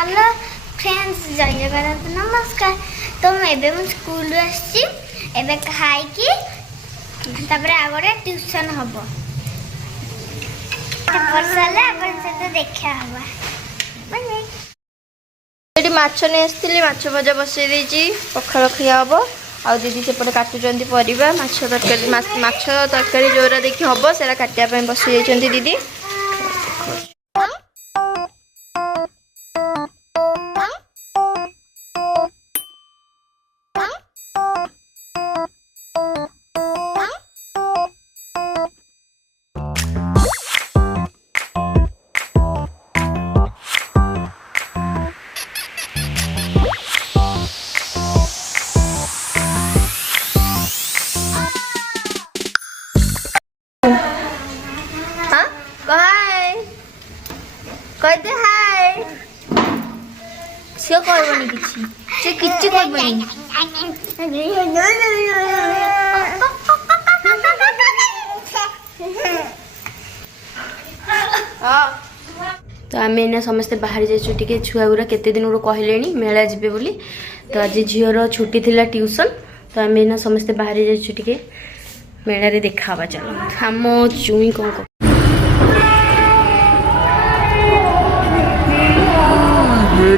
Hello friends, जय जगन्नाथ नमस्कार। तो मुझे स्कूल आसे खाई आगे ट्यूशन हम देखा माछ नहीं आसती माछ भजा बसई पखाल खिया हम आ दीदी सेपटे काटुंट परिवा माछ तरकारी जोरा देखिए हम से काटापी बसई दीदी। कहते हाय से कहबनी किछि से किछि कहबनी तो आम एना समस्ते बाहर जाइछु टिके छुआ गुरा केते दिन कहले मेला जिबे बोली। तो आज झीर छुट्टी थिला ट्यूशन तो आम एना समस्ते बाहर जाइछु टिके मेला रे देखावा। चलो आम चुई कौन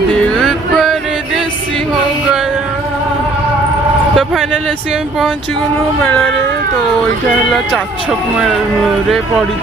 दिल परदेसी हो गया। तो फाइनल ऐसे हम पहुंच गलु मेला रे। तो यहाँ है चाछक मेला रे पड़ी।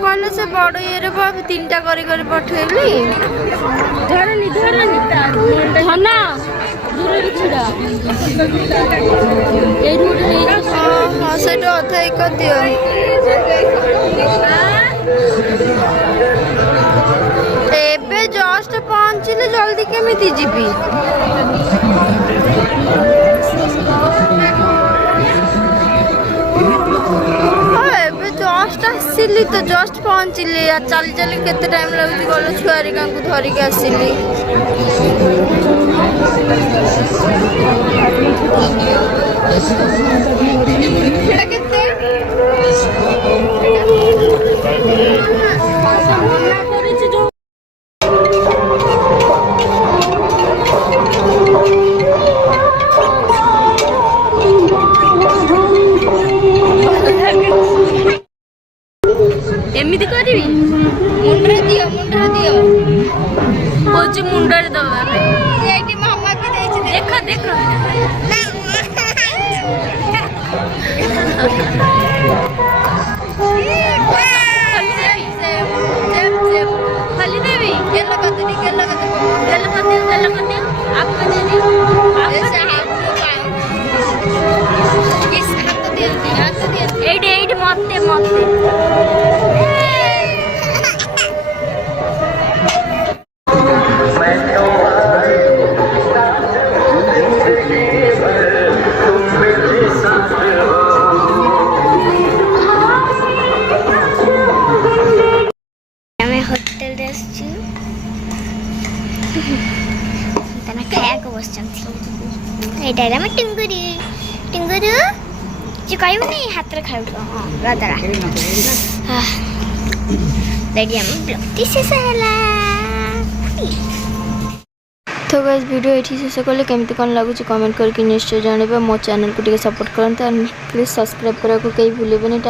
बड़ ये तीन टा करी पठेली से अधा एक दियो एबे जस्ट पहुँचले जल्दी केमिति जीबी एबे जस्ट आसिली तो जस्ट पहुँचली आ चली चली केते टाइम लगुच गल छुआरिका धरिकी आसिली एमती करी मुंडे दियो कौच मुंडे दबा मामा भी देख देख खाली देवी आपको दे दी एट मत होटेल खाया बस टिंगुरी टिंगुरु कहू नहीं हाथ में खाऊ हाँ राधा रेडी आम ब्लॉग शेष है तो गाइस वीडियो ये शेष कले केमती कौन लगुच कमेंट करके निश्चय जानवे मो चैनल को सपोर्ट करते प्लीज सब्सक्राइब करने को कहीं भूलें।